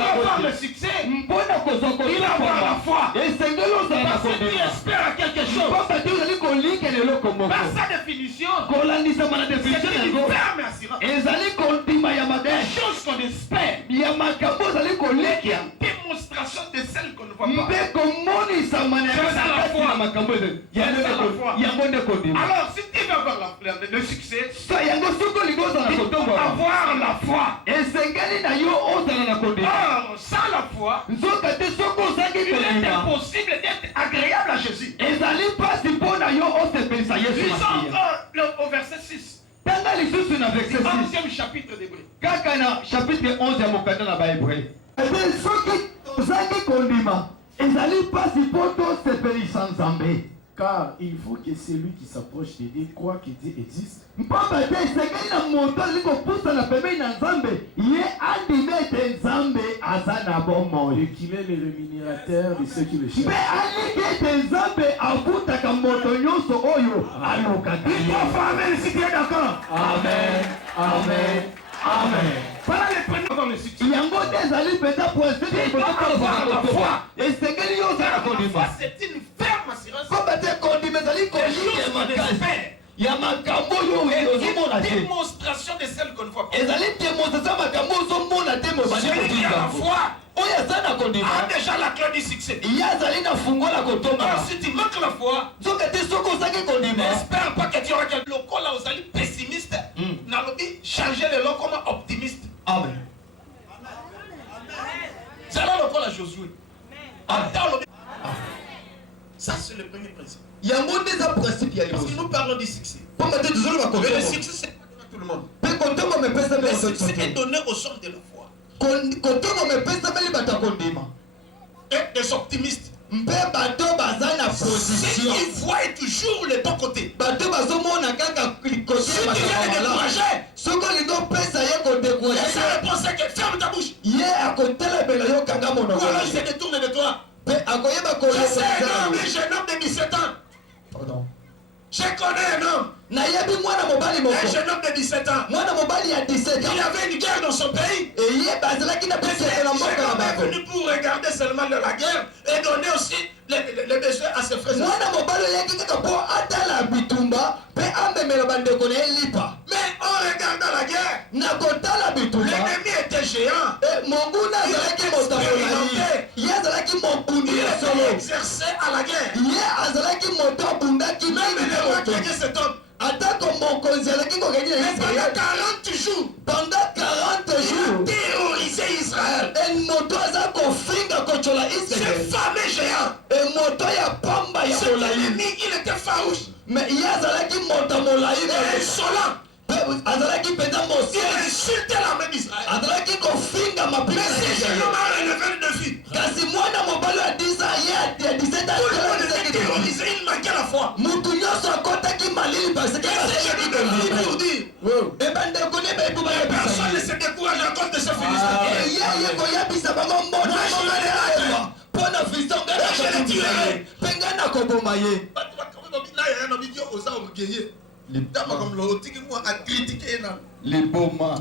avoir le succès, il va avoir la foi. Parce que tu espères à quelque chose. Par sa définition, c'est une ferme assurance. Des choses qu'on espère. Et une démonstration de celles qu'on ne voit pas. C'est ça la foi. Alors, si tu veux avoir le succès, il faut avoir la foi. Or, sans la foi, il est impossible d'être agréable à Jésus. Lisons encore au verset 6. 11e chapitre d'Hébreu. Chapitre 11 ya mokanda na bahébreu. Car il faut que celui qui s'approche de Dieu croit que Dieu existe. Et qu'il est le rémunérateur de ceux qui le cherchent. Amen. Amen. Amen. Voilà les premiers dans le succès. C'est une ferme assurance. Il y a ma démonstration de celle qu'on ne voit pas. Celui qui a la foi a déjà la clé du succès. Alors si tu manques la foi, n'espère pas que tu auras quelque chose. Là, vous allez pessimiste. Changer le lot comme optimiste. Amen. C'est là le col à Josué. Ça, c'est le premier principe. Il y a un monde des principes. Parce que nous parlons du succès. Mais le succès, c'est pas donné à tout le monde. Le succès est donné aux hommes de la foi. Et des optimistes. Ceux qui voient toujours le bon côté. Si tu viens de décourager, la réponse est que ferme ta bouche. Ou alors il se détourne de toi. Je sais un homme, un jeune homme de 17 ans. Pardon. Je connais un homme. Un jeune homme de 17 ans. Il avait une guerre dans son pays. Ce jeune homme est venu pour regarder seulement la guerre et donner aussi les besoins à ses frères. Mais en regardant la guerre, l'ennemi était géant. Il exerçait à la guerre. Même le roi gagnait cet homme. Mais pendant 40 jours, il a terrorisé Israël. Ce fameux géant. Cet ennemi, il était farouche. Mais il y a insolent. Il insultait l'armée d'Israël. Mais ce jeune homme a relevé le défi. Tout le monde était terrorisé, il manquait la foi. Et ce jeune homme est venu pour dire personne ne se décourage à cause de ce Philistin. Je le tuerai. Les boma.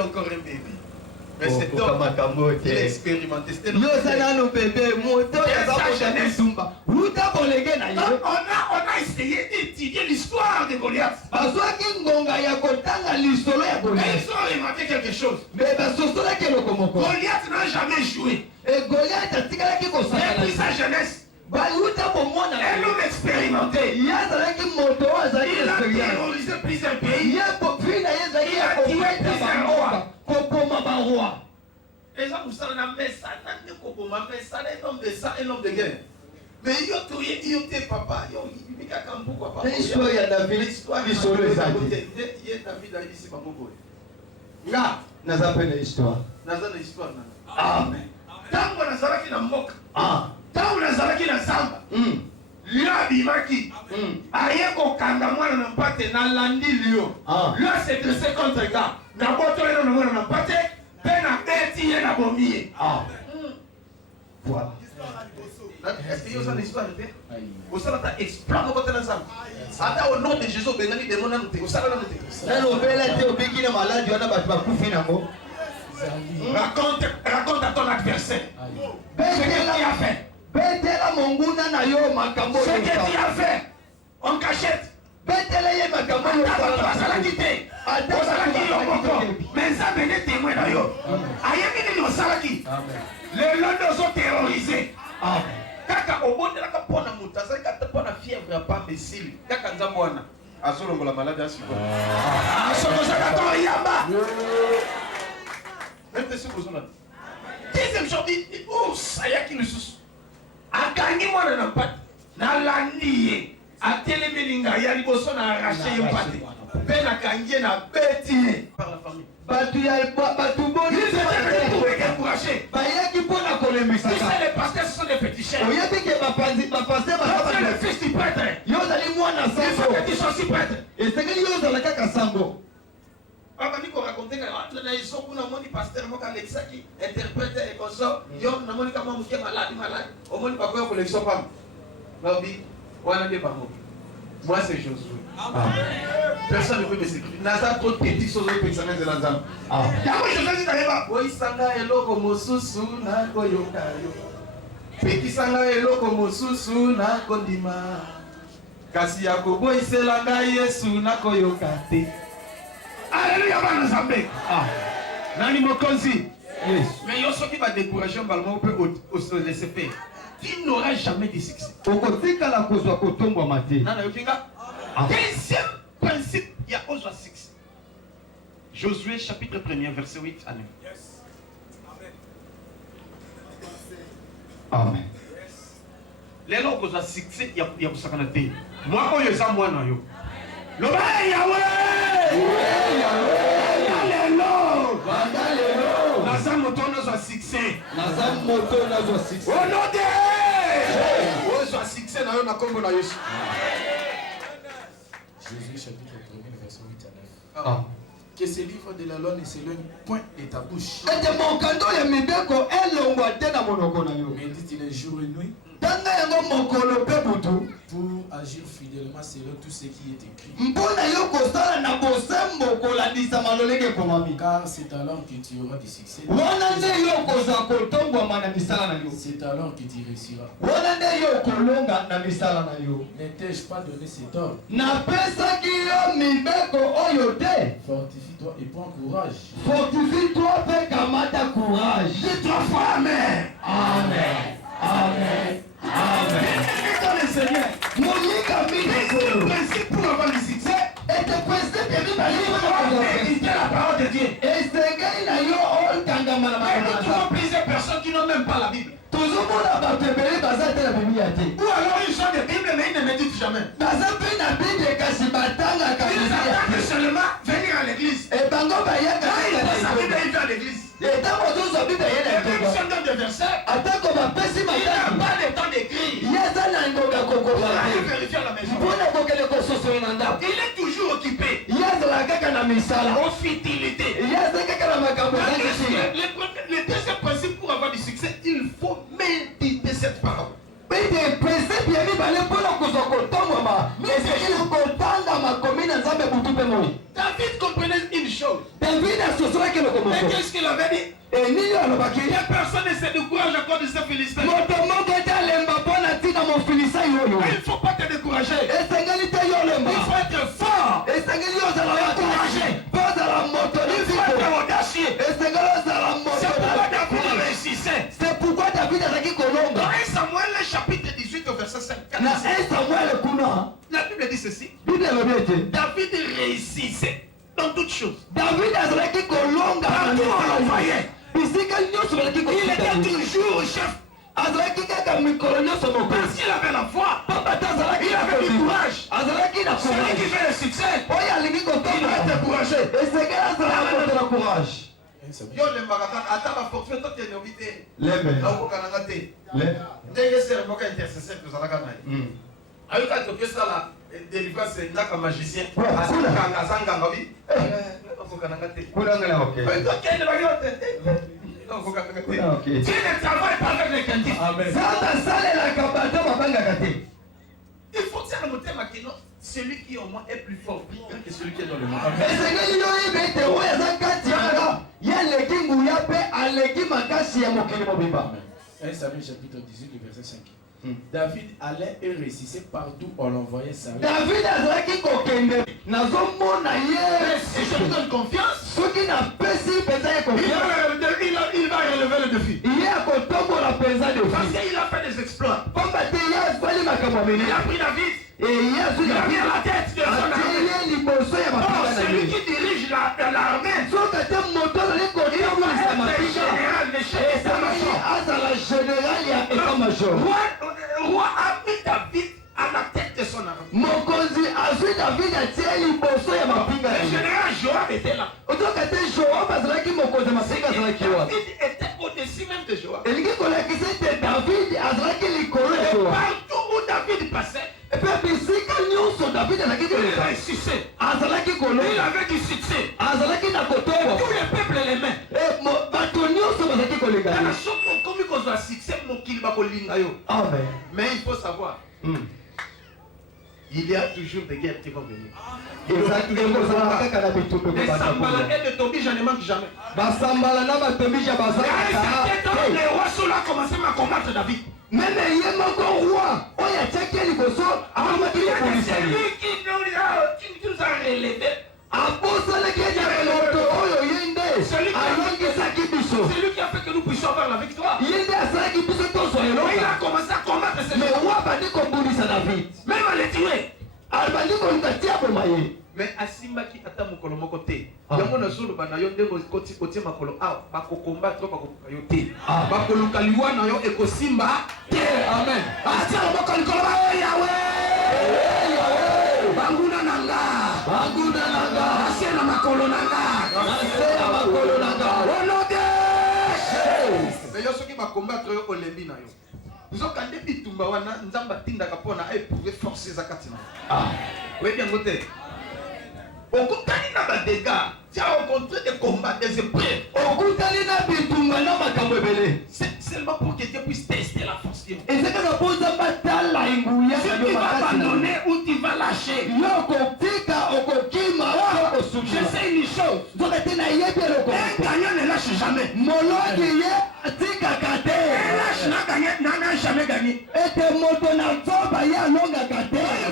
Encore un bébé. Mais c'est homme, il a expérimenté. C'était on a essayé d'étudier l'histoire de Goliath. Et ils ont remarqué quelque chose. Goliath n'a jamais joué. Depuis sa jeunesse, un homme expérimenté. Il a terrorisé plusieurs pays. Il a tué plusieurs rois. Et ça, vous savez, un homme de guerre. Mais il y a papa. Il y a papa. L'histoire de David. L'histoire de l'histoire. Amen. Tango nazalaki na mboka. Tango nazalaki na zamba. Lui abimaki. Aye kokanga mwana na mpate na landi lio. Lui s'est dressé contre gars. Na boto eno na mwana na mpate. Voilà. Est-ce qu'il y a une histoire de paix? Au salon, tu as exploité votre ensemble. Au nom de Jésus, vous avez demandé à nous. Au salon, raconte à ton adversaire ce que tu as fait. Ce que tu as fait en cachette. Mais ça venait témoin d'ailleurs. Les Londres sont terrorisés. Kaka obote la kapona mutasa katapona fièvre pas imbécile. Kaka nzambwana. Azolongola malade asiko. Sokoza kato yamba. Même te sous là. Deuxième jour dit oh ça y a qui nous sous. Akangi mwana na pat na landiye. Atele melinga ya liboso na arraché yo pate. Ben akangi na beti par la famille. Batu ya batu boni pour encourager. Bayaki pona kolembisa. Tu sais les pasteurs ce sont des petits chiens. Oyebi ke ba pasteur ba c'est le fils du prêtre. Yo dali mwana Il faut sango. que tu sois aussi prêtre. Et c'est que yo dala kaka sango. Papa Nico racontait que ils sont pour le pasteur Moka Alexa qui interprète et comme ça. Yo na moni kama mouké malade. Au moins pas quoi pour les pas. Lobi, on a des parents. Moi c'est Josué. Personne ne peut me sécuriser. Naza trop petit sur le examen de l'ensemble. Yako Josué dit d'ailleurs, oui sanga eloko mosusu na koyoka yo. Petit sanga eloko mosusu na kondima. Kasi yako boy selanga Yesu na koyoka te. Alléluia bana Zambé. Nani mokonzi. Yes. Mais yo soki va décourager un ballon peut se laisser faire. Tu n'auras jamais de succès. Okotika la kozwa kotombwa mate. Nana yokinga. Deuxième principe, il y a Oswa 6. Josué chapitre 1er, verset 8 à 9. Yes. Amen. Les gens qui ont succès, il y a pour ça qu'on a dit. Moi, quand je suis moi, non, yo. Le bail, Yahweh! Alléluia! Nazam moto n'a succès. Nazam moto n'a succès. Au nom de Oswa succès, na yo na kombo na Yesu. Jésus chapitre 1er, verset 8 à 9. Ah. Que ce livre de la loi ne s'éloigne point de ta bouche. Ete mokando ya mibeko elongwa te na monoko na yo. Médite les jours et nuits Tanga yango mokolo pe butu. pour agir fidèlement selon tout ce qui est écrit. Mpona yo kosala na bosembo kolandisa malolenge komami. Car c'est alors que tu auras du succès. Wana nde yo koza kotombwama na misala na yo. C'est alors que tu réussiras. Wana nde yo kolonga na misala na yo. Ne t'ai-je pas donné cet ordre? Napesaki yo mibeko oyo te. Fortifie-toi et prends courage. Fortifie-toi pe kamata courage. Dis 3 fois Amen. Amen. Amen. Amen. Dans le Seigneur. Monika mibeko. Principe pour avoir du succès. Ete principe ya mibali Écoutez la parole de Dieu. esengeli na yo otangama na Mais nous makambo. trouvons plusieurs personnes qui n'ont même pas la Bible. Tozomona bato ebele baza te na biblia te. Ou alors ils ont des Bibles mais ils ne méditent jamais. Baza mpe na bible kasi batangaka Ils biblia attendent te. seulement venir à l'église. Ebango bayaka Quand ils kaka passent na la Bible, ekolo. ils vont à l'église. Etango tozwa bible ye na Et même ekolo. si on donne des versets, Atako bapesi il n'a mataki. pas le temps d'écrire. Ye aza na ngonga Pour kokoma aller te. vérifier à la maison. Mpona kokende kososola na ndako. Il est toujours occupé. Ye azala kaka na misala. Aux futilités. Ye aza kaka na makambo eza kisila. Le deuxième principe pour avoir du succès, il faut méditer cette parole. Pete principe ya mibale mpona kozwa kotongwama esengeli kotanga makomi na nzambe butu mpe moi. David comprenait une chose. David asosolaki eloko Mais moko. qu'est-ce qu'il avait dit? Enini alobaki? Il personne ne se décourage à cause de ces Philistins. Moto moko ete alemba mpona ntina mofilisai oyo. Il ne faut pas te décourager. Esengeli te yo olemba. Il faut être fort. Esengeli yo ozala Encouragé. mpe ozala moto Il faut être audacieux. esengeli ozala C'est moto pourquoi na David bikuli. réussissait. C'est pourquoi David azalaki Dans kolonga 1 Samuel, le chapitre 18 au verset 5. na 1 Samuel kuna. La Bible dit ceci. Bible elobi ete David réussissait dans toutes choses. David azalaki kolonga Partout on l'envoyait. bisika nyonso bazalaki Il kokita était ye. toujours chef. azalaki kaka mikolo nyonso Parce mokonzi. qu'il avait la foi. Papa te azalaki Il na avait du kozima. courage. azalaki na Celui qui courage. fait le succès, oyo alingi il doit kotonga être courageux. esengeli azalaka moto na courage. Yo lembaka kaka ata baforfait tokende obi te Lembe. naokokananga te Le. ndenge sere moko intercesseur tozalaka na ye ayokaki topesala délivrance ndaka magicien Ouais, azanganga obi Dieu ne travaille pas avec les candidats. Amen. Il faut dire le thème à Keno. Celui qui au moins est plus fort que celui qui est dans le monde. Samuel chapitre 18, le verset 5. David allait et réussissait partout, on l'envoyait Samuel. David a dit qu'il je lui donne confiance. Il va relever le défi. Parce qu'il a fait des exploits. Il a pris David. Il a mis à la tête de son armée. Oh, celui qui dirige l'armée. Le roi a mis David à la tête de son armée. Le général Joab était là. David était au-dessus même de Joab. Partout où David passait, il réussissait. Il avait du succès. Tous les peuples l'aimaient. Mais il faut savoir, il y a toujours des guerres qui vont venir. Les Sambala et les Tobi, je ne manque jamais. Les rois sont là, commencent à combattre David. Même il y a encore roi. C'est lui qui nous a relevés. C'est lui qui a fait que nous puissions avoir la victoire. Il a commencé à combattre ces gens. Même à les tuer. Mais Asimbaki ata mokolo moko te. Yango na zolo bana yo ndeko koti kotie makolo awa bako combattre bako yo te. Bakolo kaliwa na yo ekosimba te. Amen. Asa moko likolo ba Yahweh. Banguna nanga. Asiena makolo nanga. Onode. Mais yo soki ba combattre yo olembi na yo. Nzokande bitumba wana nzamba tindaka pona éprouver forcer zakatina. Oui bien côté. Au Koutani n'a pas de dégâts. Tu as rencontré des combats, des épreuves. Au Koutani n'a pas de dégâts. C'est seulement pour que Dieu puisse tester la force. Et c'est que nous posons pas la ingouya. Tu vas abandonner ou tu vas lâcher. Je sais une chose. Un gagnant ne lâche jamais. Un lâche n'a jamais gagné. Il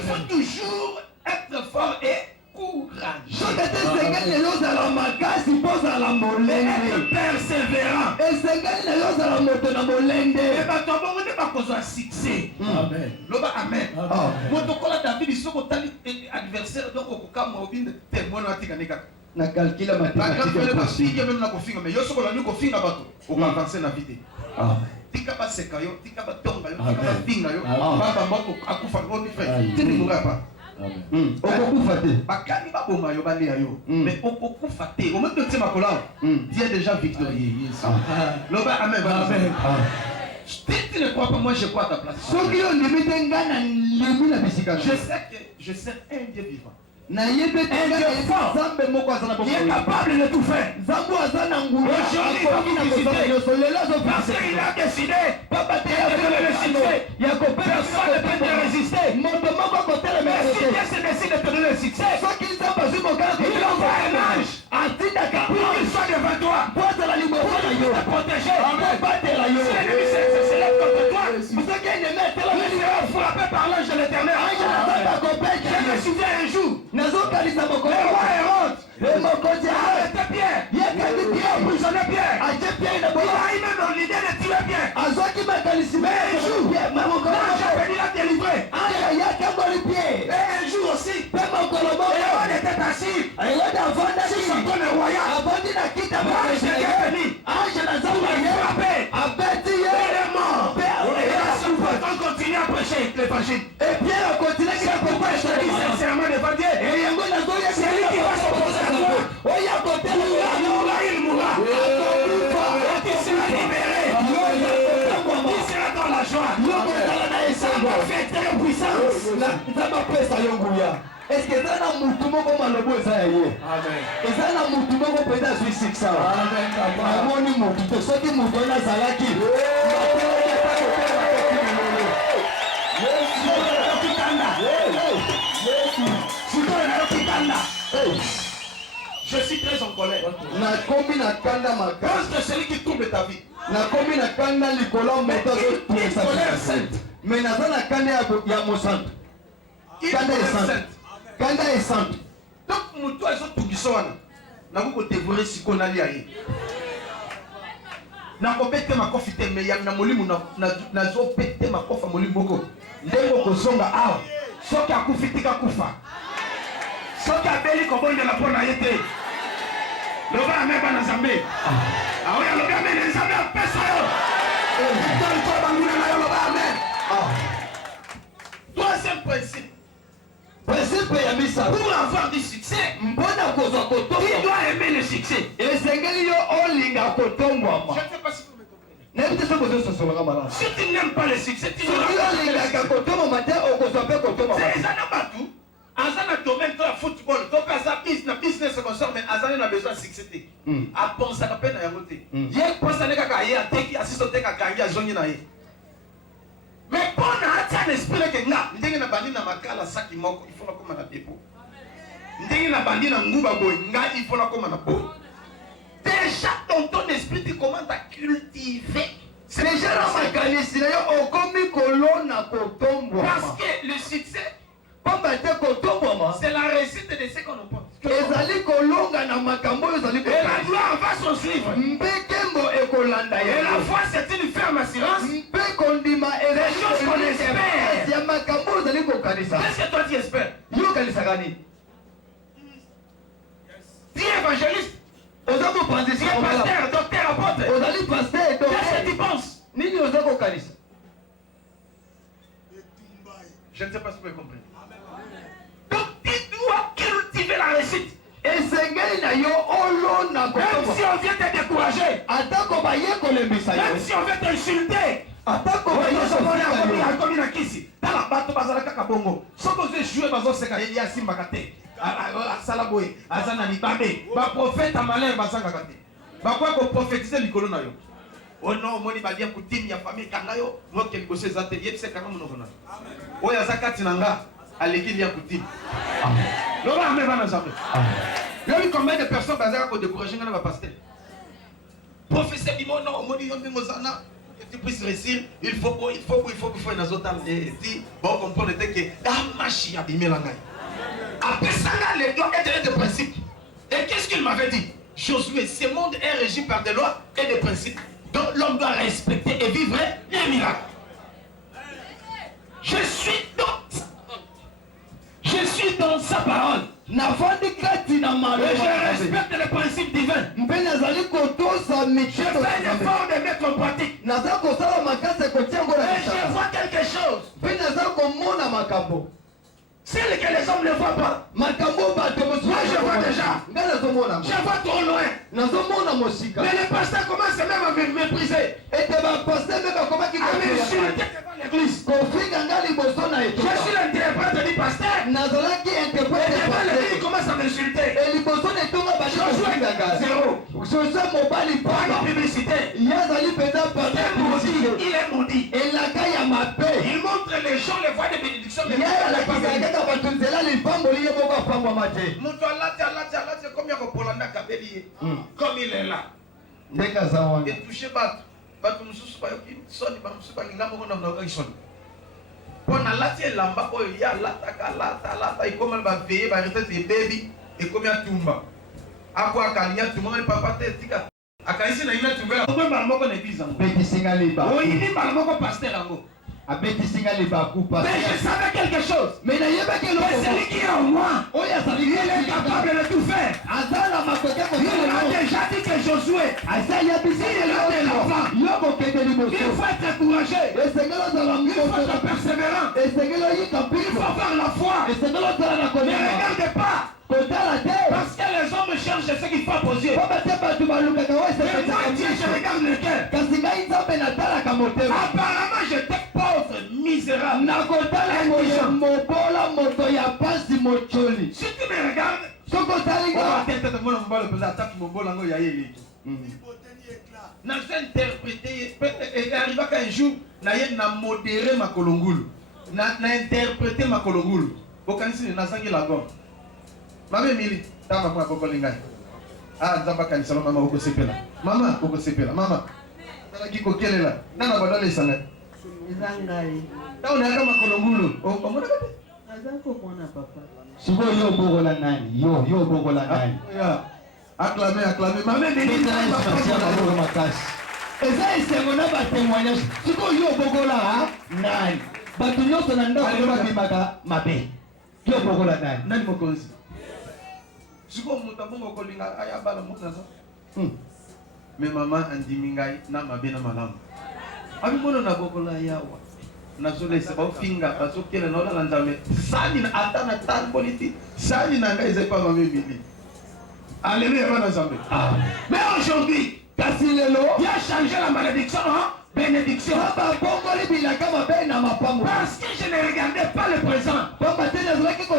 faut toujours être fort et courage. Être persévérant. Amen. Amen. Adversaire donc na calcula mathématique même na kofinga mais yo soko la ni kofinga bato o ka avancer na vie. Tika ba seka yo, tika ba tonga yo, tika ba pinga yo, baba moko akufa ngoni fait. Tini ngapa. Amen. Okufa te. Bakani ba boma yo bale yo. Mais okufa te. Au moment de tima kola, Dieu est déjà victorieux. Loba amen. Amen. Tu ne crois pas, moi je crois à ta place. Je sais un Dieu vivant. Il est capable de tout faire. Aujourd'hui, parce qu'il a décidé personne ne peut te résister. Mais si Dieu se décide de te donner le succès, il envoie un ange pour qu'il soit devant toi, pour te protéger. Si l'ennemi se lève contre toi, il sera frappé par l'ange de l'Éternel. Je me souviens un jour, le roi Hérode arrêtait Pierre, emprisonnait Pierre. Il a eu même l'idée de tuer Pierre. Mais un jour, l'ange est venu la délivrer. Et un jour aussi, Hérode était assis sur son trône royal. L'ange est venu pour le frapper. Il est mort. Et là, on continue à prêcher l'évangile. Et Pierre continue à prêcher. C'est pourquoi je te dis sincèrement devant Dieu. C'est lui qui va s'opposer à toi. Il mourra. Et tu seras libéré. Tu seras dans la joie. Ça va faire très puissance. Est-ce que ça na mutu moko malobo eza ya ye? Amen. Eza na mutu moko penda azwi siksa. Amen. Amoni mutu te soki mutu wana azalaki. Je suis très en colère. Nakomi na kanda makasi. Pense de celui qui trouble ta vie. Nakomi na kanda likolo moto azotumba sa vie. Mais naza na kanda ya mosantu. Kanda est sainte. Kanda est sainte. Donc mutu azotungisa wana nakuko dévorer siko nalia ye. Nakobete makofi te me na molimo nazopete makofi molimo moko. Ndenge kozonga awa. Soki akufitika kufa. Soki abeli kobondela mpona ye te. Loba ameba na Nzambe. Aoya loba amena Nzambe apesa yo. Tolko banguna na yo loba amen. Troisième principe. Principe ya misa. Pour avoir du succès, Mbona kozwa kotombwa. tu dois aimer le succès. Esengeli yo olinga kotombwama. Je ne sais pas si vous me comprenez. Nayebi te soki ozososolanga malamu. Si tu n'aimes pas le succès, tu Soki n'auras pas olingaka le kotombwama te okozwa mpe kotombwama. succès. C'est ça partout. Azana domaine de football, donc aza business comme ça, mais azana na besoin de succès. A penser à peine à côté. Hier pense à neka kaya teki asiso teka kaya zongi na ye. Mais pour na ata l'esprit que nga, ndenge na bandi na makala saki moko, il faut na koma na dépôt. Ndenge na bandi na nguba boy, nga il faut na koma na boy. Déjà dans ton esprit tu commences à cultiver. C'est déjà dans ma kanisi na yo okomi kolona kotombwama. Parce que le succès Pamba te kotombwama. c'est la réussite de ce qu'on pense. Ezali kolonga na makambo oyo ezali Et la kokanisa. gloire va s'en suivre. Mbekembo ekolanda Et ye. la foi, c'est une ferme assurance. Mpe kondima ezali choses qu'on espère. ya makambo oyo ezali kokanisa. Qu'est-ce que toi tu espères? Yo okanisaka nini? Tu es évangéliste, Oza tu mopanzi es pasteur, docteur, apôtre. ozali paster Qu'est-ce que tu penses? nini oza kokanisa? Je ne sais pas si vous avez compris. Donc tu dois cultiver la réussite. esengeli na yo olona Même si kotombwama. on vient te décourager, atako baye kolembisa même yo. si on vient t'insulter. atako baye kofika yo. akomi na kisi tala bato bazala kaka bongo soki ozojue bazoseka ye asimbaka te asala boye aza na libabe baprofete malin bazangaka te bakoya koprofetize likolo na yo ono omoni balia kutimi ya famille ekanga yo moke liboso eza te yebisa ekanga monoko na yo oyo aza kati na nga aleki lia kutimi loba ame bana nzambe yobi combien de personnes bazalaka kodécourage nga na bapaster professeur bimono omoni yo ndenge ozana tu puisses réussir, il faut une azota dit bon comprendre que la machine a bimé la gagne. Après ça là les lois et des principes. Et qu'est-ce qu'il m'avait dit? Josué, ce monde est régi par des lois et des principes. Donc l'homme doit respecter et vivre les miracles. Je suis dans sa parole. nafandi kati na Et maloba je respecte les principes divins. mpe nazali kotosa Je miteto fais l'effort de mettre en pratique. naza kosala makasi kotia yango na Et je kitaka vois quelque chose. mpe naza komona makambo C'est que les hommes ne voient pas. makambo bato mosusu Moi, je vois déjà. ngai nazomona Je vois trop loin. nazomona mosika Mais les pasteurs commencent même à me mépriser. ete bapaster mpe bakomaki À m'insulter devant l'église. kofika ngai liboso na Je ekeka suis l'interprète du pasteur. nazalaki Et interprète devant l'église, paster il commence à m'insulter. e liboso na etonga badi kofingaka Zéro. josé mobali Pas de pamba publicité. ye azali mpenza Il est maudit. elaka ya mabe Il montre les gens les voies de bénédiction. Mais ye pas la alakisaka kaka bato nzela lipamboli ye moko apambwama te Moto alati comme il y a Polanda Kabeli ye. Comme il est là. ndenge aza wana Et toucher bato mosusu bayoki soni bamosusu balinga moko na naokaki soni. Mpo nalati elamba oyo ye alataka alata ekomana baveye baretraite ebebi ekomi atumba akwaka alingi atumba ngani papa te tika akanisi na ye atumbela omoi mbala moko na eglise yango abetisinga libaku oyini mbala moko paster yango. abetisinga libaku Mais je savais quelque chose. me nayebaki Mais celui qui est en moi, oyo azali il est capable de tout faire. aza na makoke Il a kosala déjà dit que Josué, aza yebisi yo kokende il liboso faut être courageux, esengeli ozala il faut être mokoto persévérant, esengeli oyika il mpiko faut avoir la foi. esengeli ozala na Ne konema regarde pas, kotala te parce que les hommes cherchent ce qu'il faut aux yeux. po bate bato balukaka oyo Mais moi, esepesaka Dieu, je miso regarde le cœur. kasi ngai nzambe natalaka motema Apparemment, j'étais pauvre, misérable. nakotala mobola moto ya pasi mocholi. Si tu me regardes, Soko talinga. N'a interprété, il arriva qu'un jour, n'a modéré ma kolongulu. N'a interprété ma kolongulu. Au canisi, n'a sangi la gomme. Maman Mili, t'as ma foi pour Kolingai. Ah, t'as pas qu'un salon, maman, au sepela. Maman, au sepela. Maman, t'as qui coquille là. N'a pas dans les salons. T'as on a comme ma kolongulu. Oh, comment on a papa. Siko yo bogola nani? Yo bogola nani? Acclamez. Maman Mili, Eza esengona ba témoignage. Siko yo bogola nani? Batu nyonso na ndako ba bimaka mabe. Yo bogola nani? Nani mokonzi? Siko mutabongo kolinga ayabala mukaza. Mais maman andimingai na mabe na malamu. Abi mono na bogola yawa. Na zole se ba finga ba so kele na la nzambe. Sani na atana tan politi. Sani na ngai ze pa mame Mili. Alléluia bana nzambe. Mais aujourd'hui, Kasilelo, il a changé la malédiction en bénédiction. Baba bongoli bilaka mabe na mapango. Parce que je ne regardais pas le présent. Baba tena zaki ko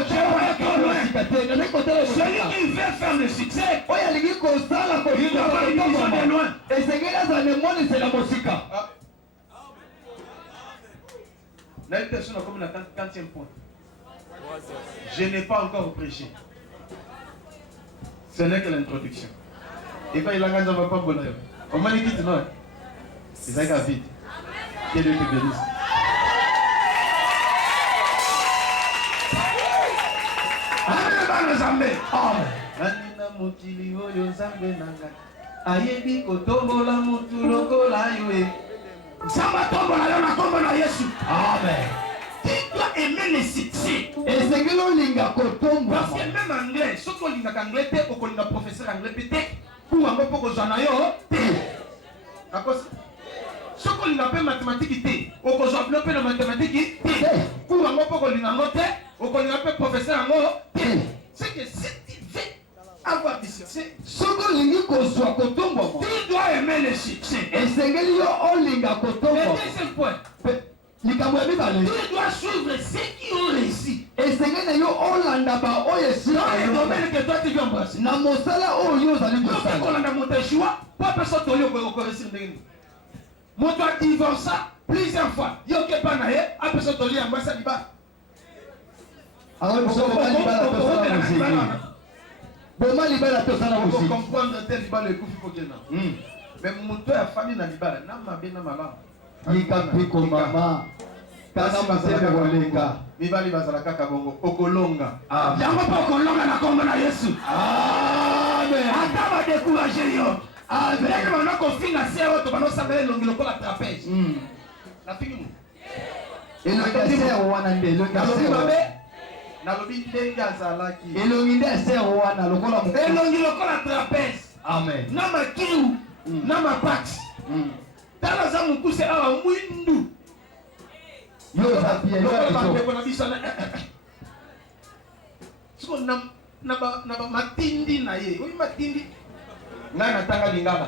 Celui qui veut faire le succès, oya ligi ko sala ko il doit avoir une vision de loin. esengela za ne moni c'est la mosika. La personne comme la 40e point. Je n'ai pas encore prêché. Ce n'est que l'introduction. Et quand il a gagné, on va pas bonheur. On m'a dit non. C'est ça qui a vite. Que Dieu te bénisse. Amen. Anina mokili oyo nzambe nanga. Ayebi kotombola mutu lokola yo. Nzamba tombola yo na kombo na Yesu. Amen. Tu dois aimer le succès. Esengelo linga kotombo. Parce que même anglais, ce qu'on linga anglais, on linga professeur anglais peut-être. Pour un peu pour j'en ai d'accord. Ce qu'on linga peu mathématiques, on peut développer la mathématique. Pour un peu pour linga note, on linga peu professeur anglais. C'est que si tu veux avoir du succès, Soko lingi ko swa kotombo. tu dois aimer le succès. Esengeli yo olinga kotombo. Le deuxième point, Likambo ya bibale. tu dois suivre ceux qui ont réussi. Esengeli yo olanda ba oye si. Dans les domaines que toi tu veux embrasser. Na mosala oyo zali Quand kosala. on a monté choix, pas personne te dit qu'on réussir. Mon toi divorcé plusieurs fois. Yo ke pas naé, a personne te dit embrasser liba. Alors nous sommes pas libala to sala musiki. Boma libala to sala Pour musiki. comprendre tel liba le coup faut que non. Mais mon toi a famille na liba na mabe na mala. Lika piko mama. Kana masebe woleka. Mibali bazala kaka bongo okolonga. Yango pa okolonga na kombo na Yesu. Amen. Ata ba décourager yo. Amen. Dès que on a confiné sero to bano sangale longi lokola trapèze. Na fini mu. Elongi sero wana ndelo Na lobi sero. mabe. Na lobi ndenge azalaki. Elongi nde sero wana lokola mu. Elongi lokola trapèze. Amen. Na makiu, na mapax. Tala za mukuse awa mwindu. Yo zapie yo Lokola na biso na. Siko na ba matindi na ye. Oyi matindi. Ngai natanga lingala.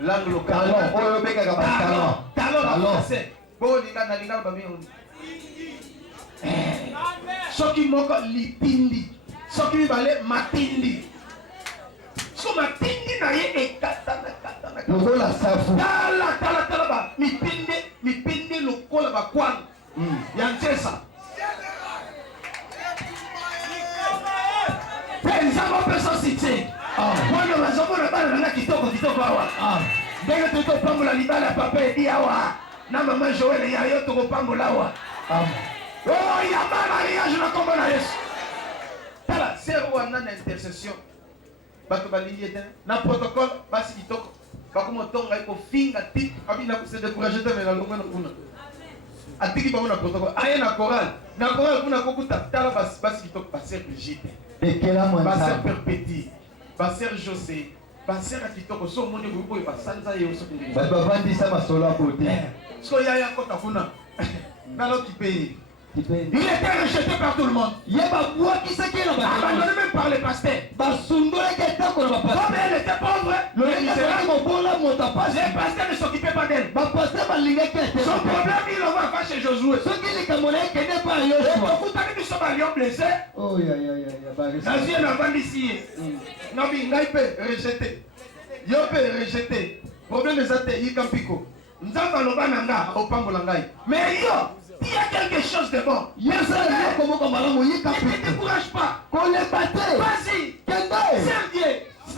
Langue locale. Talon oyo beka ka talon. Talon. Bo lingala ba mi. Soki moko lipindi. Soki mibale matindi. So matindi na ye ekata. Lokola safu. Tala ba mipinde lokola ba kwan. Yanchesa. Pensa mo pesa site. Wana bazomona bana na kitoko awa. Ndenge tuto pambola libala papa edi awa. Na mama Joël ya yo to pambola awa. Oh ya mama ya je na kombo na Yesu. Tala zero wana na intercession. Bato balingi ete na protocole basi kitoko. Bakomo tonga iko finga tip abina ko se décourager te mais na longo na kuna. Atiki ba na protocole. Aye na chorale. Na chorale kuna kokuta tala basi kitoko passer Brigitte. Ekela mwanza. Passer Perpétue. Passer José. Passer kitoko so moni bubo ba sanza ye so kindi. Ba bandisa masolo apote. So ya kota kuna. Na lo kipe. Il était rejeté par tout le monde. Abandonné même par les pasteurs. Comme elle était pauvre, les pasteurs ne s'occupaient pas d'elle. Son problème, il l'envoie chez Josué. mona ekende pa Yoshua. okutaki biso balion blessé Oh ya nazwi na vandisi ye nabi ngai mpe rejeté yo mpe rejeté problème eza te yika mpiko nzambe aloba na nga opambola ngai mais yo il y a quelque chose de bon. Ne te décourage pas. Vas-y. Sers Dieu. Tu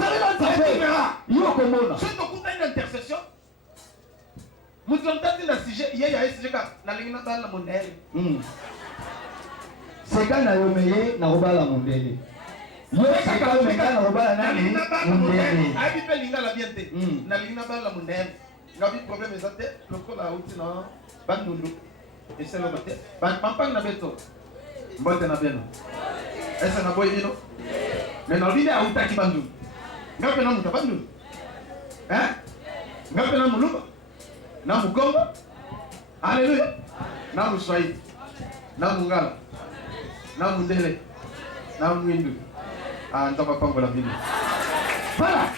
verras. Si tu écoutes une intercession, nous avons dit le sujet. Il y a un sujet dans le monde. C'est quand na yomeye na robala mondele. Yo saka meka na robala nani mondele. Abi pe linga la biente. Na linga ba la mondele. Ngabi problème ezate lokola uti na bandundu. Et c'est le matin. Pampa na beto. Mbote na beno. Esa na boy bino. Mais na bide auta ki bandu. Ngape na muta bandu. Hein? Ngape na muluba. Na mukomba. Alléluia. Na muswai. Na mungala. Na mundele. Na mwindu. Ah, ndaba pango la bino. Voilà.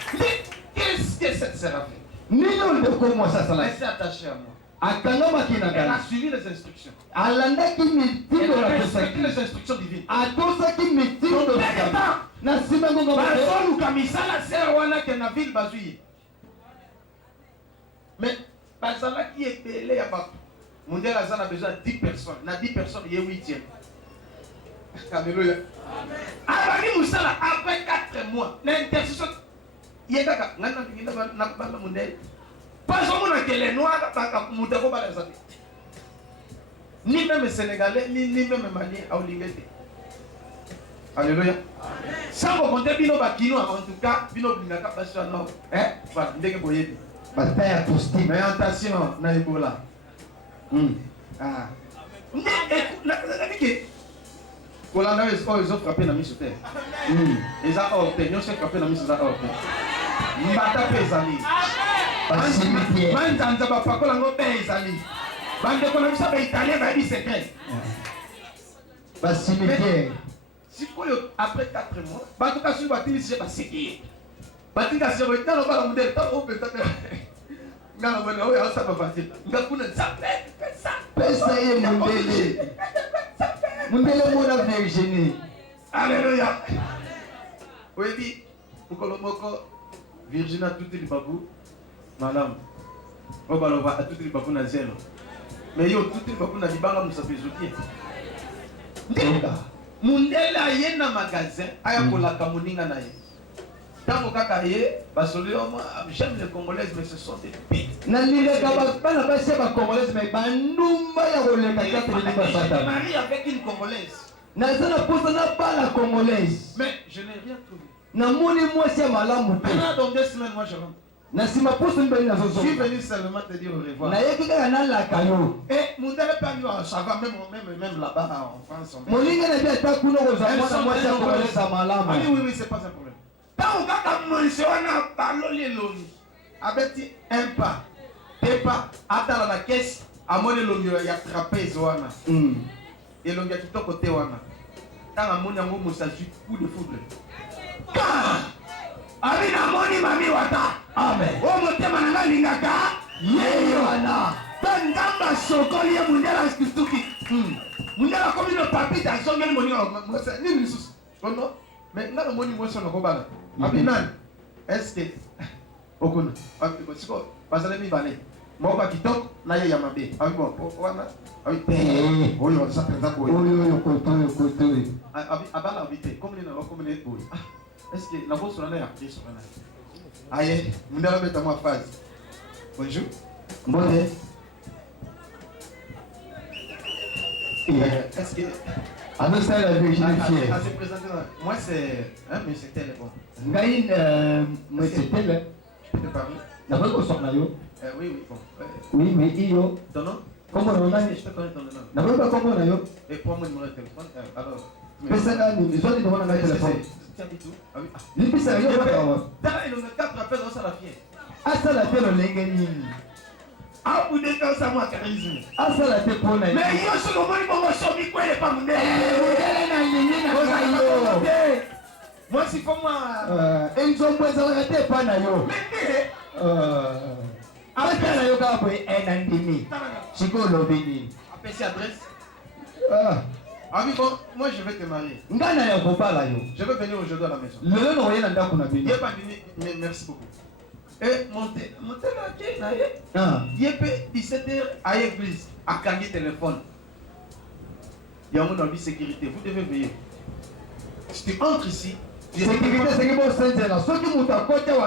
Qu'est-ce que cette séraphine? Nino ndeko mo sasa la. Restez attaché à moi. Elle a suivi les instructions. Elle a respecté les instructions divines. Mais Bazala qui est belé à Bakou. Mondial Azan a besoin de 10 personnes. Il y a 10 personnes, il y a 8e. Alléluia. Abani Moussala, après 4 mois, l'intercession. Il y a un mondial. Pas seulement que les noirs ni même sénégalais, ni même malien à Olingete. Alléluia. Sans compter Bino Bakino, en tout cas, Bino Binaka Bachano. Voilà, ndenge boyé. Bataille positive. Mais attention, na Ebola. Ah. Kolanda ils ont frappé na mise sur terre. Ils ont opté, ils ont frappé na mise sur terre. Mbata pesali. Manzanza bapakola ngo bezali. Bande ko na bisa ba italien ba di secret. Ba cimetière. Si koyo après 4 mois, ba to ka su ba tini si ba séqué. Ba tinga si ba tano ba mu de ta o pe ta. Ngalo bana o ya sa ba fati. Ngakuna nzambe pesa. Pesa ye mundele. Mundele mona Virginie. Alléluia. Oui dit ukolo moko Virginia tuti libabu. Madame, on va à tout le babou na zéro. Mais yo tout le babou na libanga musapezuki. Ndeka. Mundela ye na magasin aya kolaka muninga na ye. Tango kaka ye basolio j'aime les Congolaises mais ce sont des bêtes. Na lileka bana basi ba Congolaises mais bandumba ya koleka kaka ni basata. Marie avec une Congolaise. Na zana posa na bala Congolaise. Mais je n'ai rien trouvé. Na moni moi c'est malamu. Dans 2 semaines moi je rentre. Je suis venu seulement te dire au revoir. Et mon dernier père, ça va même là-bas en France. Oui, c'est pas un problème. Tant que un pas, 2 pas, attends la caisse, à mon il y a trapèze. Et l'on a tout côté. Tant mon yango moussaji, coup de foudre. Amina moni mami wata. Amen. O motema nanga lingaka. Yeyoana. Tangamba sokoli ya mundela skituki. Mundela komi no papi ta songeli moni ngo ni nisus. Kono. Mais ngalo moni mo sono ko bala. Abinan. Est-ce okuna. Abi bosiko basale mi bale. Mo ba kitoko na ye yamabe. Abi bon wana. Abi te. Oyo sa prenza ko. Oyo ko. Abi abala habité. Comme ni na comme ni boy. Est-ce que la bosse là est appris sur la aïe, mon dernier met à moi phase. Bonjour. Bonjour. Est-ce que à nous ça la Virginie fière. À se présenter là. Moi c'est un monsieur tel bon. Ngaïn monsieur tel. Je peux te parler. Na pas ko sokna yo. Oui bon. Oui mais iyo. Ton nom? Comment on a Je peux connaître ton nom. Na pas comment na yo. Et prends mon numéro de téléphone. Alors. Mais ça là nous besoin de demander un téléphone. Ah oui. Ni pisa yo ba wa. Dara il a 4 appels dans sa fille. Asa la te lolenge nini. Ah vous devez ça moi charisme. Asa la te pona. Mais yo so ko moni bongo so mi kwele pa munde. Na nini na yo. Moi si pour moi enzo mbweza la te pa na yo. Asa na yo ka po enandimi. Siko lobini. Appelle adresse. Ah oui, bon, moi je vais te marier. Je vais venir aujourd'hui à la maison. Il y a pas de... Merci beaucoup. Et monter là, il y a 17h à l'église, à Kangi téléphone. Il y a mon avis sécurité, vous devez veiller. Si tu entres ici, sécurité, c'est que vous êtes là. Ceux qui m'ont apporté au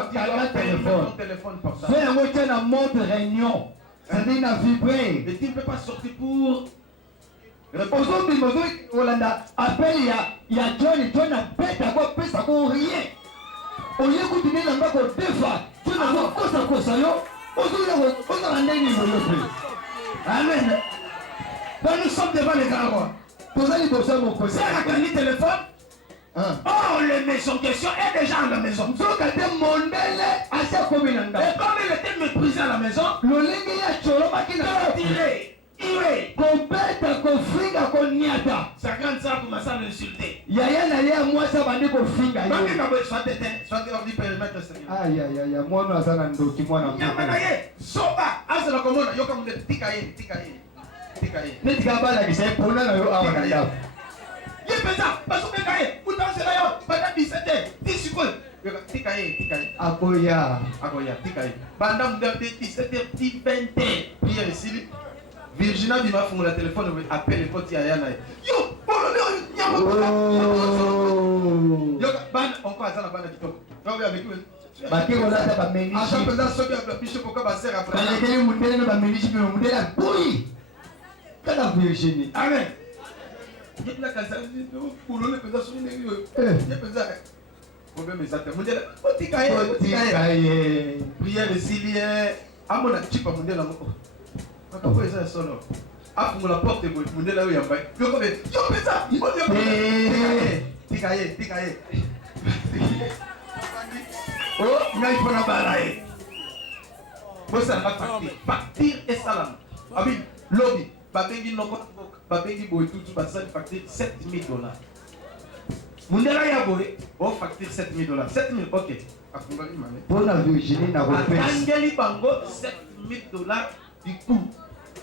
téléphone portable. Fais un mode réunion. C'est-à-dire à vibrer. Et tu ne peux pas sortir pour. Aujourd'hui, Hollanda appelle, il y a John appelle d'abord, puis ça vaut rien. Au lieu que tu n'aies pas de défat, tu n'as pas de cosa, aujourd'hui, on a un ennemi. Amen. Donc nous sommes devant les grands rois. Vous allez bosser mon côté. C'est à gagner téléphone. Oh, les maisons question est déjà à la maison. Donc, il y a mon délai assez commun. Et comme il était méprisé à la maison, le lingue y a choloma qui n'a tiré. Compète, confringa, konyata. Sa grande sœur commence à l'insulter. Yaya n'a moi ça va dire confringa. Donc il m'a dit soit éteint, soit dit périmètre Seigneur. Aïe aïe aïe, moi nous avons un doki moi na. Yamanaye, soba, asa la komona, yoka munde tikaye. Ne tigaba la kise pona na yo awa na ya. Yepeza, parce que kaye, utanse la yo, pendant 17 heures, 10 secondes. Yoka tikaye. Akoya, tikaye. Pendant 17 heures, 20 heures, prière ici. Virginia dit ma femme la téléphone appelle le côté à Yana. Yo, yo, ban encore à la bande qui toque. Tu vas avec lui. Baki on a pas meni. À chaque fois ça bien la biche pourquoi ba sert après. Quand les mundele ne ba meni mais mundele la boui. Kada Virginie. Amen. Il la casa pour le pesar sur une yo. Il pesar. Problème ça te mundele. Otikaye. Prière ici lié. Amona chipa mundele amoko. Quand ils sont solo, après la porte de mon là où il y a pas, yo pesa, tikaye. Oh, il faut la balayer. Moi ça va partir et salam. Abi, lobby, babengi noko, babengi boy tout ça facture $7,000. Mundela ya boy, on facture $7,000. $7,000, OK. Afungali mame. Pour la Virginie na repèse. Angeli bango $7,000 du coup.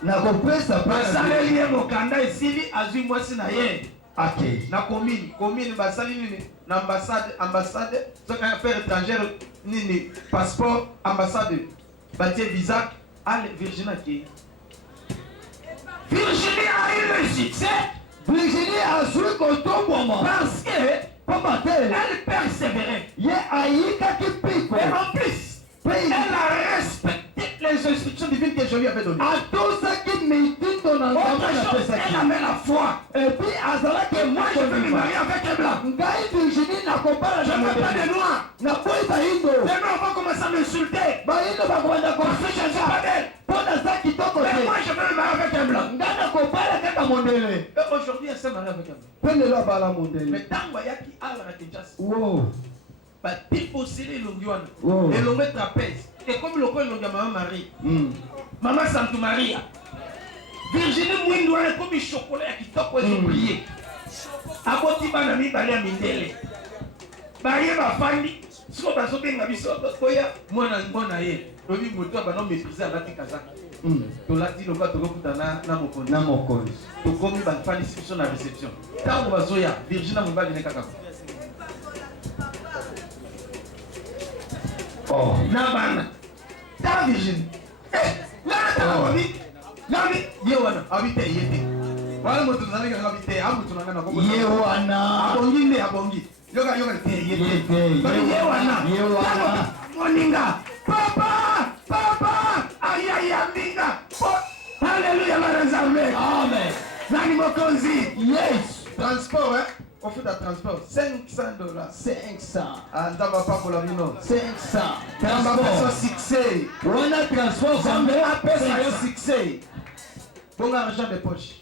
Na kopesa basali lié mokanda esili azui mwasi na ye. OK. Na commune basali nini na ambassade soki affaire étrangère nini passeport ambassade batie visa ale Virginie qui Virginie a eu le succès. Virginie a su kotomboma Parce que elle persévérait. Ye aïka qui pique. Et en plus, elle a respecté les instructions divines que je lui avais données. À tous ceux qui méditent dans la elle avait la foi. Et puis, à cela que moi je veux me marier avec un blanc. Ngai Virginie n'a pas je ne veux pas de noirs. N'a pas eu baïndo. Les noirs vont commencer à m'insulter. Baïndo va commencer à parce que je ne suis pas d'elle. Pour ça qui t'ont côté. Mais moi je veux me marier avec un blanc. Ngana kopala kaka mondele. Mais aujourd'hui elle s'est mariée avec un blanc. Pende la bala mondele. Mais tant qu'il y a la Kinshasa. Wow. Bah tipo serré l'onguan. Et l'ongue trapèze. Et comme le coin l'ongue maman Marie. Maman Santa Maria. Virginie Mouindou est comme un chocolat qui t'a quoi oublié. A côté banami balé à mindele. Baye ba fandi. Siko baso benga biso koya mwana ngona ye. Lobi moto ba no maîtriser à la Kazaki. To la dit le gars to kokuta na mokonzi. Na mokonzi. To komi ba fandi sur la réception. Tango bazoya Virginie Moumbali ne kaka. Oh, Nabana. Ta Virginie. Nami, yewana, habite yete. Wala moto zanega habite, amutu nangana kwa. Yewana. Abongi ne abongi. Yoga te yete. Yewana. Moninga. Papa. Ayaya minga. Alléluia la réservé. Amen. Nani mokonzi. Yes. Transport, hein. On fait de transport. $500. 500. Ah, ndaba pas pour la mino. 500. Transport succès. On a transport. Jamais appelle ça succès. Bon argent de poche.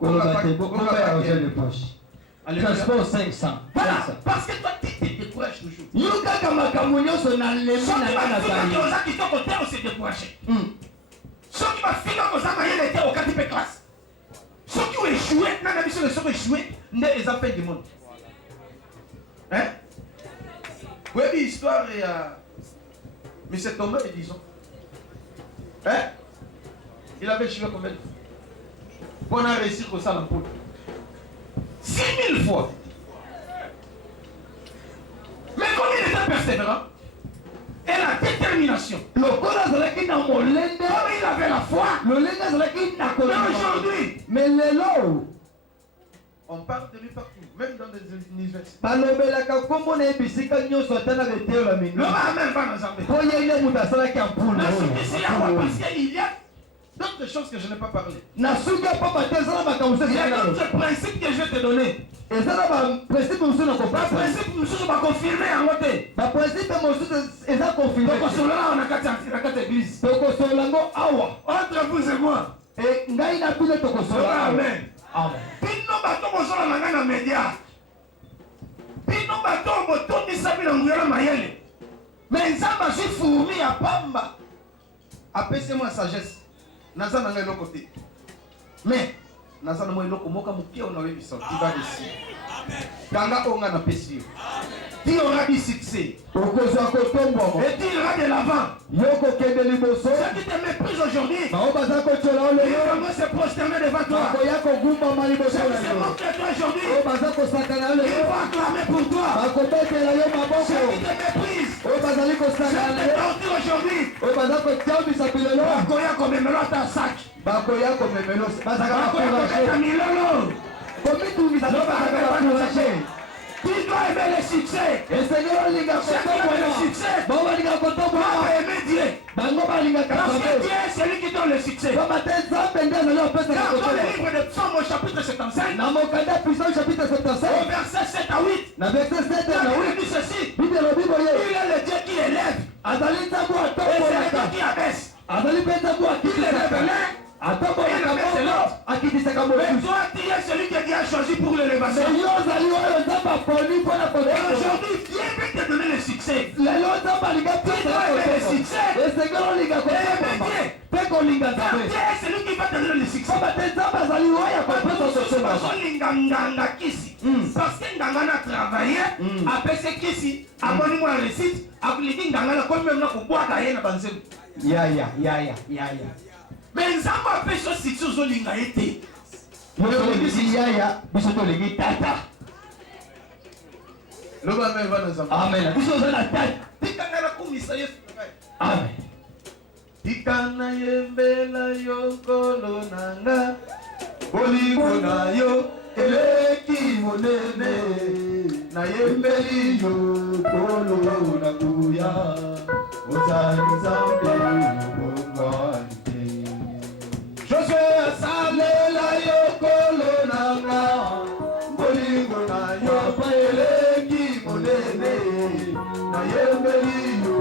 Bon argent de poche. Transport 500. Voilà. Parce que toi, tu te décourages toujours. Yuka kama kamunyoso na lemi na kana zali. Ceux qui sont côté, on se décourage. Ceux qui va finir comme ça, il était au 4 classe. Ceux qui ont échoué, n'a pas besoin de ceux qui ont échoué, n'est les affaires du monde. Hein? Vous avez l'histoire et mais c'est Thomas, disons. Hein? Il avait échoué combien de fois? On a réussi comme ça l'ampoule. 6000 fois. Mais comme il était persévérant, et la détermination, Le corps azalaki na molende. comme il avait la foi, Lolenge azalaki na mais kolanda. aujourd'hui, Mais lelo On parle de lui partout, même dans des universités. balobelaka kombo na bisika nyonso ata na betelo la le mingi. même va nous embêter. Po yende mutu asalaki ampulu. Parce qu'il y a D'autres choses que je n'ai pas parlé. Na suka papa te ezala makambo il y a sesi. d'autres principes que je vais te donner. Ezala ba principe mosusu na Le kopasa. principe, nous sommes confirmés en côté. Ba principe mosusu eza confirmé. Donc, on se l'a en a quatre églises. Tokosola ngo awa. Entre vous et moi. E ngai na bino tokosola. Amen. Amen. Bino bato bozala na ngai na media. Bino bato botondisa bino nguyela mayele. Mais nzambe azwi fourmi ya pamba. Apesez-moi sagesse. Naza na ngai eloko te. Mais naza na moi eloko moka moke on avait sorti va ici. Kanga onga na pesi. Tu auras du succès. Okozwa kotombwamo. Et tu iras de l'avant. Yoko kende liboso. Ceux qui te méprisent aujourd'hui, Bao baza kotola ils olelo. vont se prosterner devant toi. Bakoya kogumbama liboso Ceux na qui se yo. moquent de toi aujourd'hui, Oyo baza kosakana ils olelo. vont acclamer pour toi. Bakobetela yo Ceux qui maboko. te méprisent, Oyo bazali ceux kosakana qui te yo. torturent aujourd'hui, Oyo baza kotiambisa bilelo. bakoya komemela ta sac. Bakoya komemelo. Bazaka Bakoya kobeta bakourage. milolo. Komitungisa to bazaka bakourage. Tu dois aimer le succès. Esengeli olinga Ceux qui aiment le kotombwama. succès, Bao balinga doivent kotombwama. aimer Dieu. Bango balingaka Parce que Nzambe. Dieu est celui qui donne le succès. Kama te Nzambe nde azali opesaka Dans le kotombwama. livre de Psaume au chapitre 75, Na mokanda puissant chapitre au 75. verset 7 à 8, Na verset 7 na il 8. dit ceci. Bible elobi boye. Il est le Dieu qui élève. Azali nzambe Et c'est le atombolaka. Dieu qui abaisse. Azali mpe nzambe Il élève akitisaka. l'un. Atombolaka moko akitisaka Mais mosusu. toi, tu es celui que Dieu a choisi pour l'élévation. Mais yo ozali oyo nzambe aponi mpona Et kotobola. aujourd'hui, Dieu veut te donner le succès. Lelo nzambe alinga pesa esengeli olinga kotombama mpe kolinga Car nzambe. Dieu est celui qui va te donner le succès. Pamba te nzambe azali oyo akopesa kotombama. bazolinga nganga kisi parce que nganga na travaille apesi kisi amoni mwa réussite akolingi nganga na komi meme na kobwaka ye na banzembo Yaya. mais nzambe apesi yo succès ozolinga ye te. Yo tolingi yaya biso tolingi tata. Loba me va nous embêter. Amen. Biso ozali na tata. tikanga na kumisa yesu na ngai. Amen. Tikana yembela yo kolo nanga. Bolingo na yo eleki monene. Na yembeli yo kolo na kuya. Ozali Nzambe mongwani. Josué asalela yo kolo nanga. Bolingo na yo eleki monene. Na yembeli yo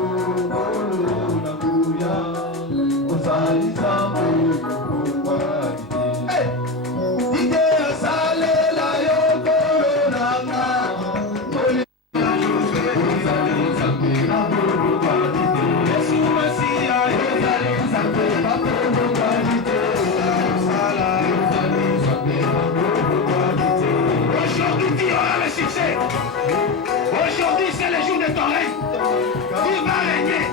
kolo na kuya. Ozali Nzambe mongwani. Ike asalela yo kolo nanga. Bolingo na yo ozali Nzambe mongwani. Yesu Masiya ozali Nzambe mongwani. Aujourd'hui tu auras le succès. Aujourd'hui c'est le jour de ton règne. Tu vas régner.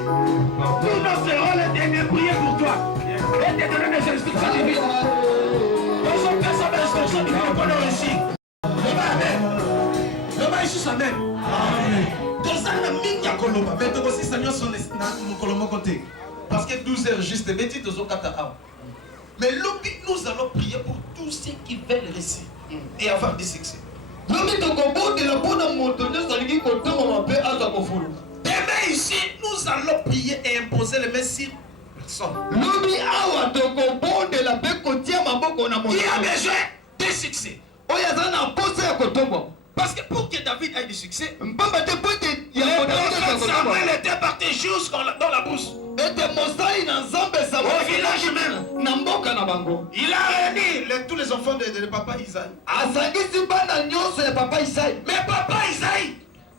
Tout notre rôle est de prier pour toi et de donner des instructions divines. Dans son cœur, ça va instruction divine pour nous réussir. Leva amen. Leva Jésus amen. Tozana mingi ya koloba. Mais tokosisa nyonso na mokolo moko te. Parce que 12 heures juste beti tozokata awa. Mais lobby, nous allons prier pour tous ceux qui veulent réussir et avoir du succès. Lobi tokobondela mpona moto nyonso alingi kotomama mpe aza kofuluka. Demain ici, nous allons prier et imposer les mains sur personne. Lobi awa tokobondela mpe kotia maboko na moto Qui a besoin de succès? oyo aza na mposa ya kotombwama. Parce que pour que David ait du succès, Mpamba te mpo ete ya le moto prophète kotombwama. Samuel était parti jusqu'à dans la brousse. Ete mosali na nzambe Au village même. na mboka na bango. Il a réuni tous les enfants de papa Isaïe. asangisi bana nyonso ya papa Isaïe. Mais papa Isaïe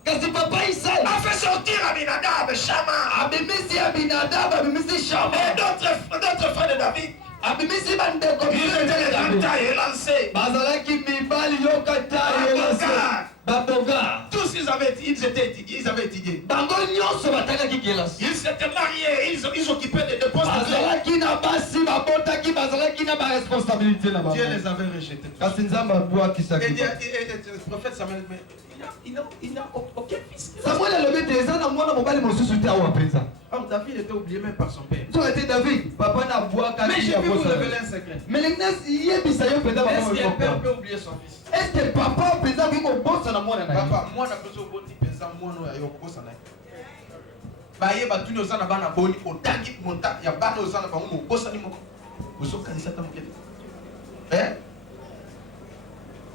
Kasi papa Isaïe a fait sortir Abinadab, Shama abimisi Abinadab, abimisi Shama, et d'autres frères de David. abimisi bandeko Ils étaient les cantants et lancés. bazalaki mibali yokata Baboga. baboga. Tous ils avaient étudié. Bango nyonso batakaki kelasi. Ils s'étaient mariés, ils occupaient de postes. Bazalaki na basi babotaki, bazalaki na ba responsabilité là-bas. Dieu les avait rejetés. Kasi nzamba bwa kisaki. Et le prophète Samuel, mais il n'a aucun fils. Samuel a levé des ans dans moi, mon bali mosusu te awa penza. Or David était oublié même par son père. Ça aurait été David, papa n'a bois Mais je peux vous révéler un secret. Mais l'Ignace, il est bisayo penza Est-ce papa. qu'un père peut oublier son fils? Est-ce que papa penza qui mo bossa na mwana na. Papa, moi n'a besoin de dire penza moi no ya bossa na. Baye batuni osana bana boni otangi monta ya bana osana ba mo bossa ni moko. Ozo kanisa ta mokete. Hein?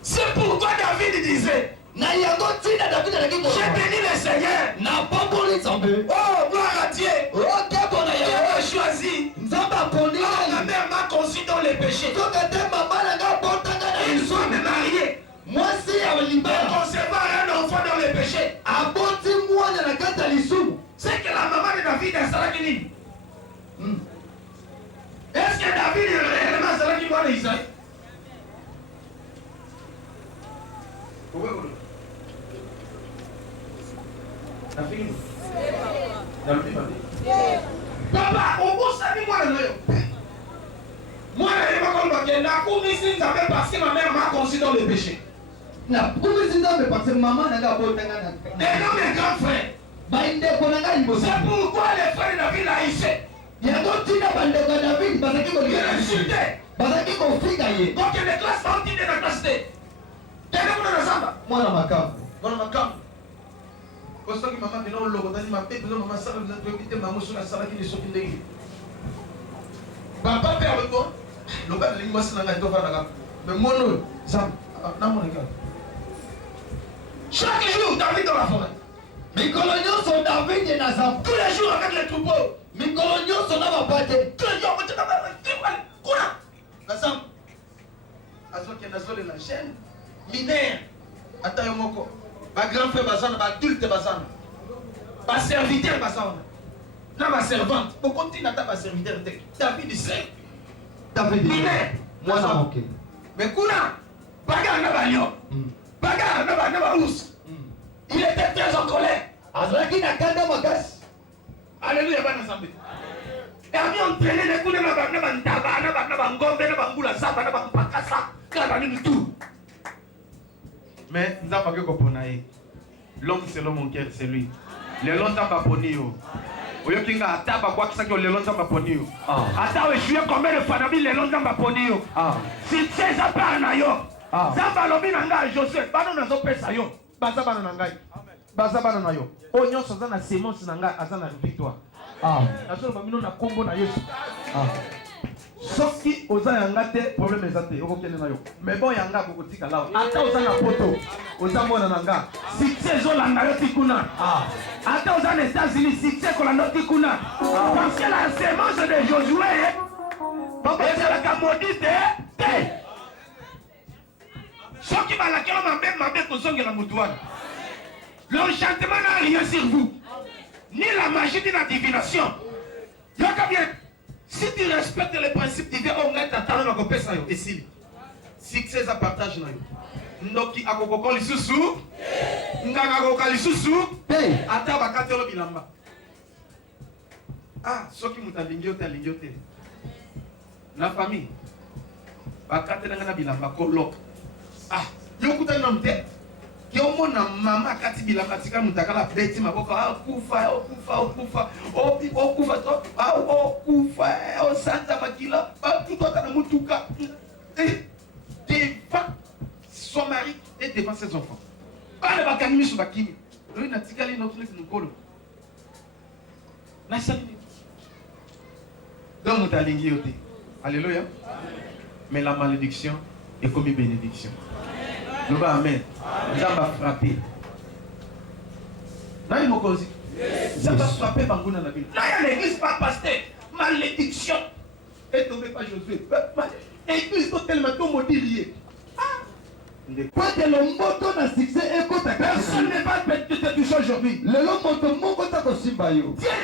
C'est pourquoi David disait Na yango tina David a dit j'ai béni le Seigneur. na pamboli nzambe. Oh, gloire à Dieu. Oh, kabo na Dieu yango. m'a choisi. Nzamba poni. Oh, ma mère m'a conçu dans les péchés. To kate mama na ga botanga na Ils sont mariés. moi si ya De libala. concevoir un enfant dans les péchés. Aboti mwana na kata lisumu. C'est que la maman de David est Salakini. Est-ce que David est réellement Salakini dans Israël? Papa, on vous savez moi le moi parce que ma mère m'a conçu dans le péché. Na kumisi nzambe parce que mama na ga botanga na. Et non mes grands frères. Bainde kona ga liboso. C'est pourquoi les frères de David haïssaient. Yango tina bande ko David bazaki ko Ils l'insultaient. bazaki ko fika ye. Donc les classes sont de la classe D. Quel est mon ensemble? Mwana makamu. Dans ma camp. Parce que maman dit non, le rôle ma paix, maman ça vous êtes invité, maman sur la salle qui est sortie de l'église. Papa père le toi, le gars de l'immense n'a pas de mais mon nom, ça, dans mon école. Chaque jour, David dans la forêt. Mikolonyo son David et Nazam. Tous les jours avec les troupeaux. Mikolonyo son abapate. Tous les jours, on te donne Kouna. Nazam. Azo qui est Nazol et la chaîne. Minère. Attends, Yomoko. Ma grand frère Bazan, ma adulte Bazan. Ma serviteur Bazan. Non, ma servante. Pour continuer à ta serviteur. David sait. David. Minère. Mwana moke. Mais Kouna. Bagarre n'a pas lion. Bagarre n'a pas ours. Il était très en colère. Azaki na kanda makasi. Alléluia, bon ensemble. Et ami entraîné les coups de ma ntaba, na ngombe, na ngula zaba, na mpakasa, kala ni tout. Mais nous avons pas compris. L'homme selon mon cœur, c'est lui. Le long temps pas poni yo. Oyo kinga ataba kwa kisa le long temps pas poni yo. Ata we jouer combien de fois le long temps pas poni yo. Si c'est ça par na yo. Zamba lobi na nga Joseph, bano na zo pesa yo. Baza bana na ngai. Baza bana na yo. Onyo soza na semence na nga azana victoire. Nazo ba mino na kombo na Yesu. Soki oza yanga te problème ezate okokende na yo. Mais bon yanga kokotika lawa. Ata oza na poto, oza mona na nga. Succès ezolanda yo tikuna. Ata oza na États-Unis, succès kolanda yo tikuna. Parce que la semence de Josué, papa ezalaka maudite te. Soki balakela mabe kozongela mutu wana. L'enchantement n'a rien sur vous. Ni la magie, ni la divination. Yoka bien. Si tu respectes les principes divins, on va t'attendre dans le pesa yo. Et si c'est ça partage na yo. Ndoki akokoko lisusu. Nganga koka lisusu. Ata bakatelo bilamba. Soki mutalingi te. La famille. Bakatela ngana bilamba kolok. Yokuta namte. Qui au moins maman kati bilamba tika mutakala beti maboko okufa santa makila tout toi na mutuka devant son mari et devant ses enfants. Bale bakani misu bakimi. Lui na tikali na otuleki nkolo. Na sali. Donc mutalingi yote. Alléluia. Mais la malédiction est comme une bénédiction. Le bas amen. Ça va frapper. Là, il m'a causé. Ça va frapper Bangouna la ville. Là, il y a l'église pas pasteur. Malédiction. Et tombé par Josué. L'église est tellement maudit. Personne ne va te toucher aujourd'hui. Dieu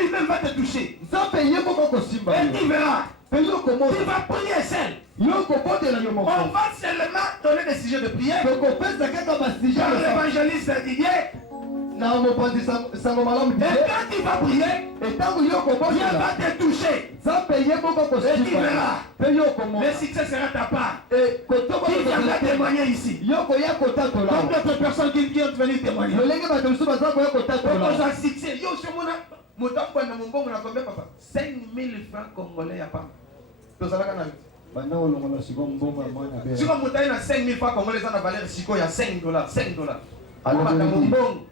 lui-même va te toucher. Et tu verras. Tu vas prier seul. On va seulement donner des sujets de prière. Dans l'évangéliste Didier, Na mopanzi sango malamu Et quand tu vas prier, et tant que yoko bosse Dieu va te toucher. ça paye beaucoup Et tu verras. pe yoko mo Le succès sera ta part. et kotoba Qui viendra témoigner ici? yoko ya kotatu Comme là d'autres personnes qui ont venu témoigner. lolenge bato mosusu baza koya kotatu Pour là un succès, yo c'est mon motambo na mbongo na combien papa? 5000 francs congolais ya pam. Tozalaka na bana olongola siko mbongo ya mwana be si on a 5000 francs congolais ça na valeur siko ya $5. $5. Alors, On a mon bon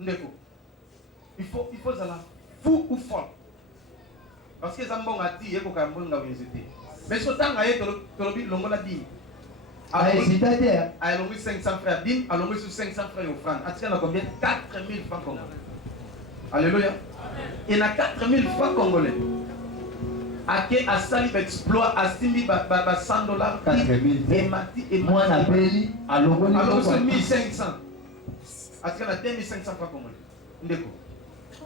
ndeko. Il faut ça là fou ou folle. Parce que ça mbongo ati yeko ka mbongo nga wezete. Mais so tanga ye tolobi longola di. a hésité te A longi 500 frères din, a longi sur 500 frères offrande. Atika na combien? 4000 francs congolais. Alléluia. Il y a 4000 francs congolais. Ake asali exploit asimi ba $100 et mati et mwana beli alongoli alors c'est bongo 1500 atika na 2500 francs congolais ndeko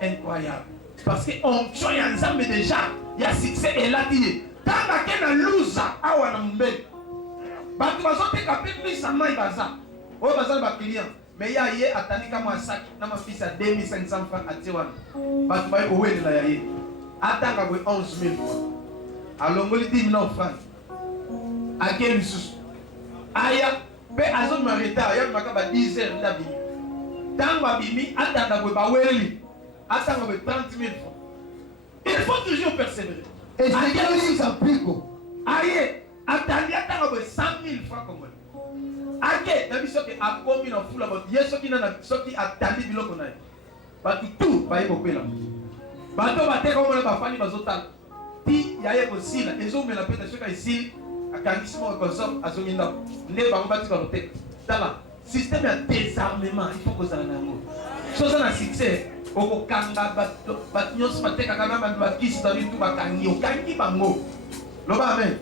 incroyable parce que onction ya nzambe déjà ya succès elati tanga ke na luza awa na mbele bato bazoteka pe misa mai baza oyo baza na baclient mais ya ye atandi kama asaki na mafisi ya 2500 francs atie wana bato baye kowelela ya ye atanga boye 11000 francs alongoli 10 000 francs ake lisusu aya mpe azomema retard yabimaka ba 10 heures nde abimi ntango abimi atanga boye baweli atanga boye 30 000 francs il faut toujours persévérer et c'est qui ça pico aye atandi atanga boye 100 000 francs congolais ake nabi soki akomi na fula bato ye soki nana soki atandi biloko na ye bato tu baye kopela bato bateka omona bafani bazotala ti yaye kosila ezomela mpe soki esili akangisi moko konso azongi ndako nde bango batika koteka tala système ya désarmement il faut kozala na yango soza na succès okokanga bato nyonso batekaka na bantu bakisi babitu bakangi okangi bango loba amen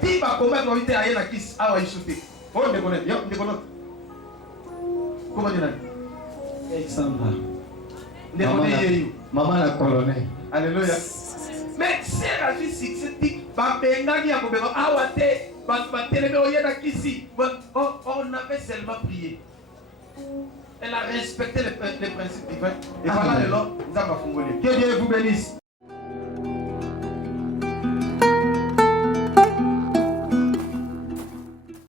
ti bakomaki babi te aye na kisi awa isu te oyo ndekonete yo ndekonote komani nani Alexandra ndekone yeyo mama na colonel alléluia mais c'est la vie succès ti babengaki ya kobenga awa te bato batelemi oye na kisi on avait seulement prié. Elle a respecté les principes divins et voilà le nom nzambe afungoli. Que Dieu vous bénisse.